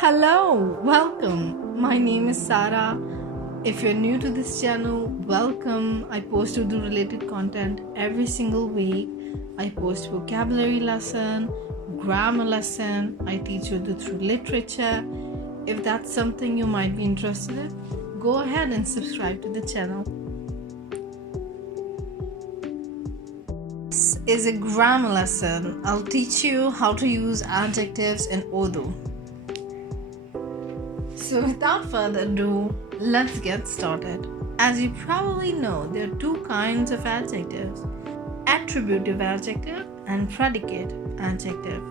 Hello, welcome. My name is Sarah. If you're new to this channel, welcome. I post Urdu related content every single week. I post vocabulary lesson, grammar lesson. I teach Urdu through literature. If that's something you might be interested in, go ahead and subscribe to the channel. This is a grammar lesson. I'll teach you how to use adjectives in Urdu. So without further ado, let's get started. As you probably know, there are two kinds of adjectives: attributive adjective and predicate adjective.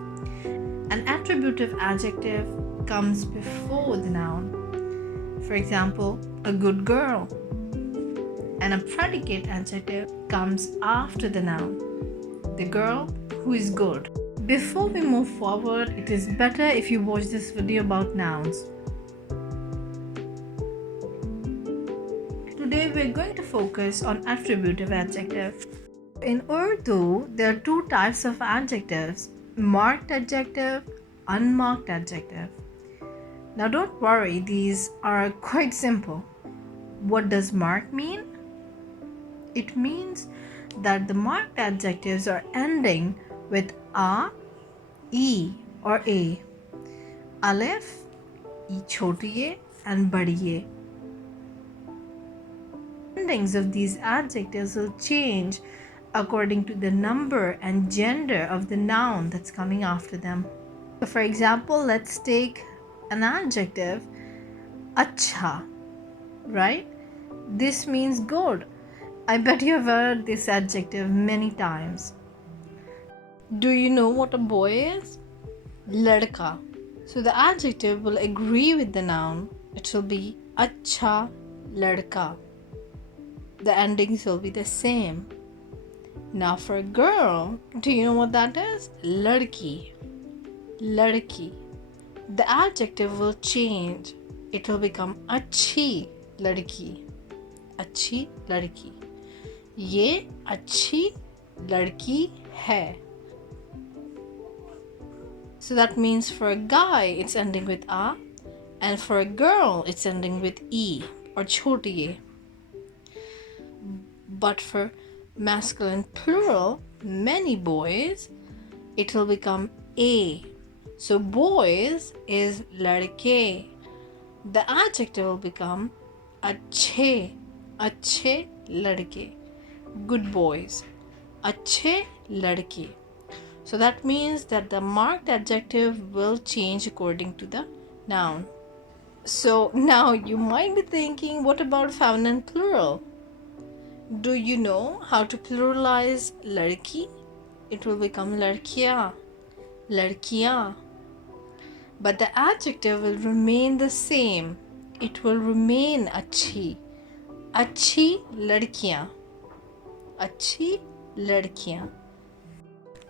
An attributive adjective comes before the noun. For example, a good girl. And a predicate adjective comes after the noun. The girl who is good. Before we move forward, it is better if you watch this video about nouns. Today we're going to focus on attributive adjective. In Urdu, there are two types of adjectives: marked adjective, unmarked adjective. Now don't worry, these are quite simple. What does marked mean? It means that the marked adjectives are ending with a, e or a. Alif, e choti ye and badi ye. Endings of these adjectives will change according to the number and gender of the noun that's coming after them. So for example, let's take an adjective, acha, right? This means good. I bet you have heard this adjective many times. Do you know what a boy is? Ladka. So the adjective will agree with the noun. It will be acha ladka. The endings will be the same. Now for a girl, do you know what that is? Ladki. Ladki. The adjective will change. It will become achhi ladki. Achhi ladki. Ye achhi ladki hai. So that means for a guy it's ending with a, and for a girl it's ending with e or choti ye. But for masculine plural, many boys, it will become a. So boys is ladke. The adjective will become achhe. Achhe ladke. Good boys. Achhe ladke. So that means that the marked adjective will change according to the noun. So now you might be thinking, what about feminine plural? Do you know how to pluralize ladki? It will become ladkiya, ladkiya. But the adjective will remain the same. It will remain achhi, achhi ladkiya, achhi ladkiya.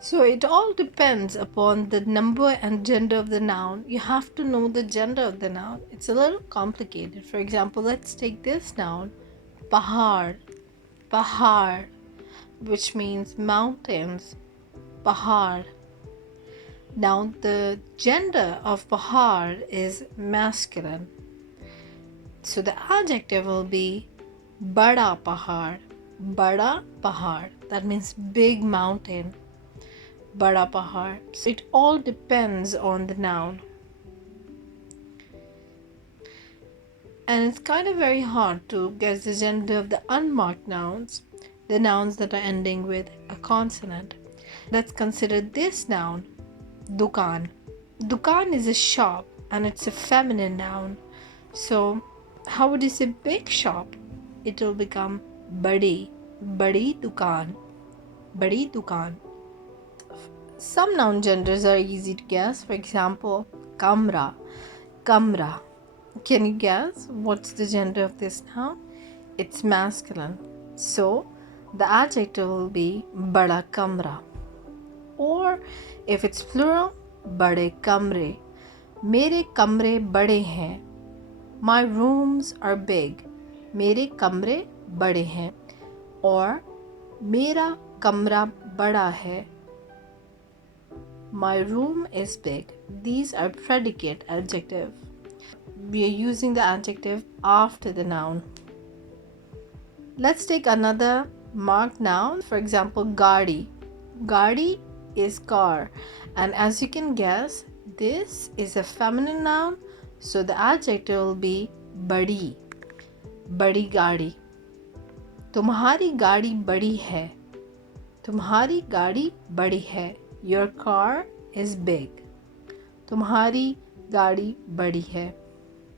So it all depends upon the number and gender of the noun. You have to know the gender of the noun. It's a little complicated. For example, let's take this noun, pahar. Pahar, which means mountains. Pahar. Now the gender of pahar is masculine. So the adjective will be bada pahar. Bada pahar. That means big mountain. Bada pahar. So it all depends on the noun. And it's kind of very hard to guess the gender of the unmarked nouns, the nouns that are ending with a consonant. Let's consider this noun, dukan. Dukan is a shop and it's a feminine noun. So how would you say big shop? It will become badi, badi dukan, badi dukan. Some noun genders are easy to guess. For example, kamra, kamra. Can you guess what's the gender of this noun? It's masculine. So the adjective will be bada kamra. Or if it's plural, bade kamre. Mere kamre bade hain. My rooms are big. Mere kamre bade hain. Or mera kamra bada hai. My room is big. These are predicate adjective. We are using the adjective after the noun. Let's take another marked noun. For example, gaadi. Gaadi is car, and as you can guess, this is a feminine noun, so the adjective will be badi. Badi gaadi. तुम्हारी गाड़ी बड़ी है. तुम्हारी गाड़ी बड़ी है. Your car is big. तुम्हारी गाड़ी बड़ी है.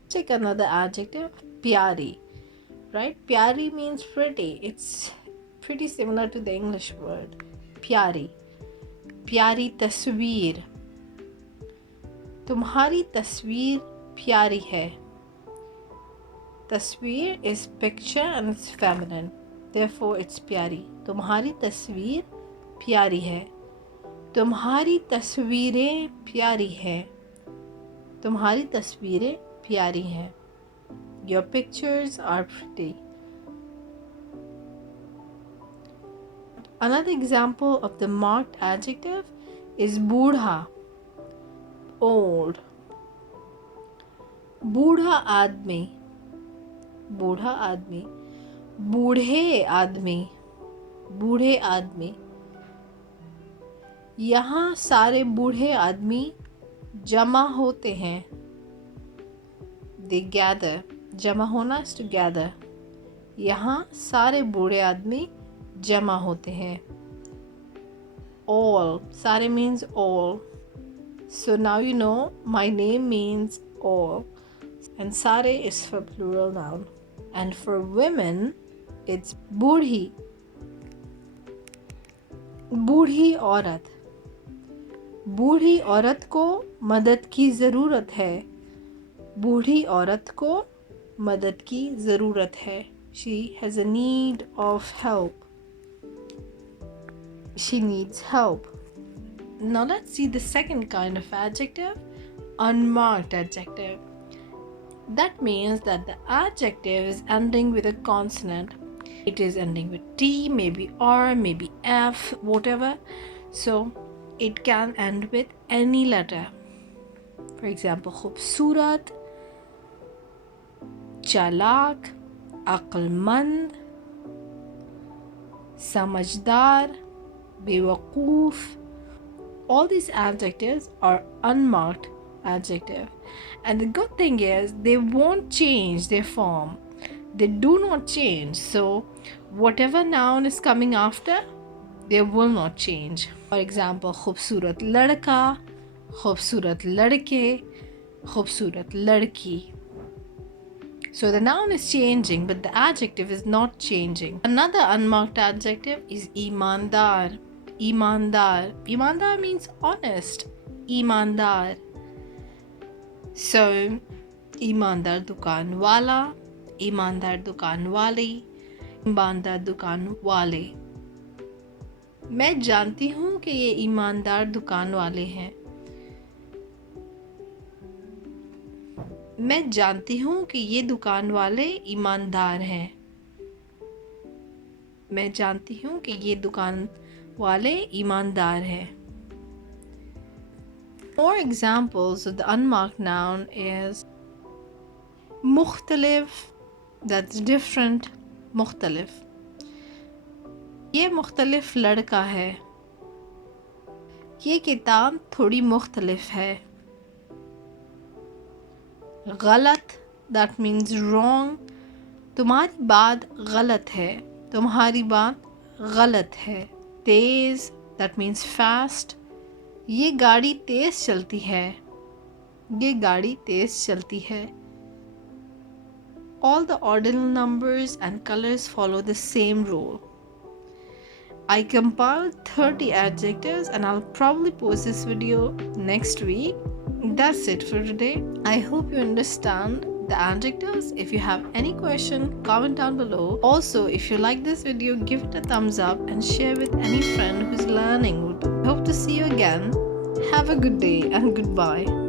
Take another adjective, प्यारी. Right? Pyari means pretty. It's pretty similar to the English word. Pyari. Pyari tasveer. तुम्हारी तस्वीर प्यारी है. Tasveer is picture and it's feminine. Therefore, it's प्यारी. तुम्हारी तस्वीर प्यारी है. तुम्हारी तस्वीरें प्यारी हैं. तुम्हारी तस्वीरें प्यारी हैं. Your pictures are pretty. Another example of the marked adjective is budha, old. बूढ़ा आदमी. बूढ़ा आदमी. बूढ़े आदमी. बूढ़े आदमी. यहाँ सारे बूढ़े आदमी जमा होते हैं. They gather. जमा होना is to gather. यहाँ सारे बूढ़े आदमी जमा होते हैं. All. सारे means all. So now you know my name means all. And sare is for plural noun. And for women, it's बूढ़ी. बूढ़ी औरत. बूढ़ी औरत को मदद की ज़रूरत है. बूढ़ी औरत को मदद की ज़रूरत है. She has a need of help. She needs help. Now let's see the second kind of adjective, unmarked adjective. That means that the adjective is ending with a consonant. It is ending with T, maybe R, maybe F, whatever. So it can end with any letter. For example, खूबसूरत, चालाक, अक्लमंद, समझदार, बेवकूफ़. All these adjectives are unmarked adjective. And the good thing is they won't change their form. They do not change. So whatever noun is coming after, they will not change. For example, खूबसूरत लड़का, खूबसूरत लड़के, खूबसूरत लड़की. So the noun is changing, but the adjective is not changing. Another unmarked adjective is ईमानदार. ईमानदार. ईमानदार means honest. ईमानदार. So ईमानदार दुकान वाला, ईमानदार दुकान वाली, ईमानदार दुकान वाले. मैं जानती हूँ कि ये ईमानदार दुकान वाले हैं. मैं जानती हूँ कि ये दुकान वाले ईमानदार हैं. मैं जानती हूँ कि ये दुकान वाले ईमानदार हैं. More examples of the unmarked noun is मुख्तलिफ, that's different. मुख्तलिफ. ये मुख्तलिफ लड़का है. ये किताब थोड़ी मुख्तलिफ है. गलत, that means wrong. तुम्हारी बात गलत है. तुम्हारी बात गलत है. तेज़, that means fast. ये गाड़ी तेज़ चलती है. ये गाड़ी तेज़ चलती है. All the ordinal numbers and colors follow the same rule. I compiled 30 adjectives and I'll probably post this video next week. That's it for today. I hope you understand the adjectives. If you have any question, comment down below. Also, if you like this video, give it a thumbs up and share with any friend who's learning Urdu. Hope to see you again. Have a good day and goodbye.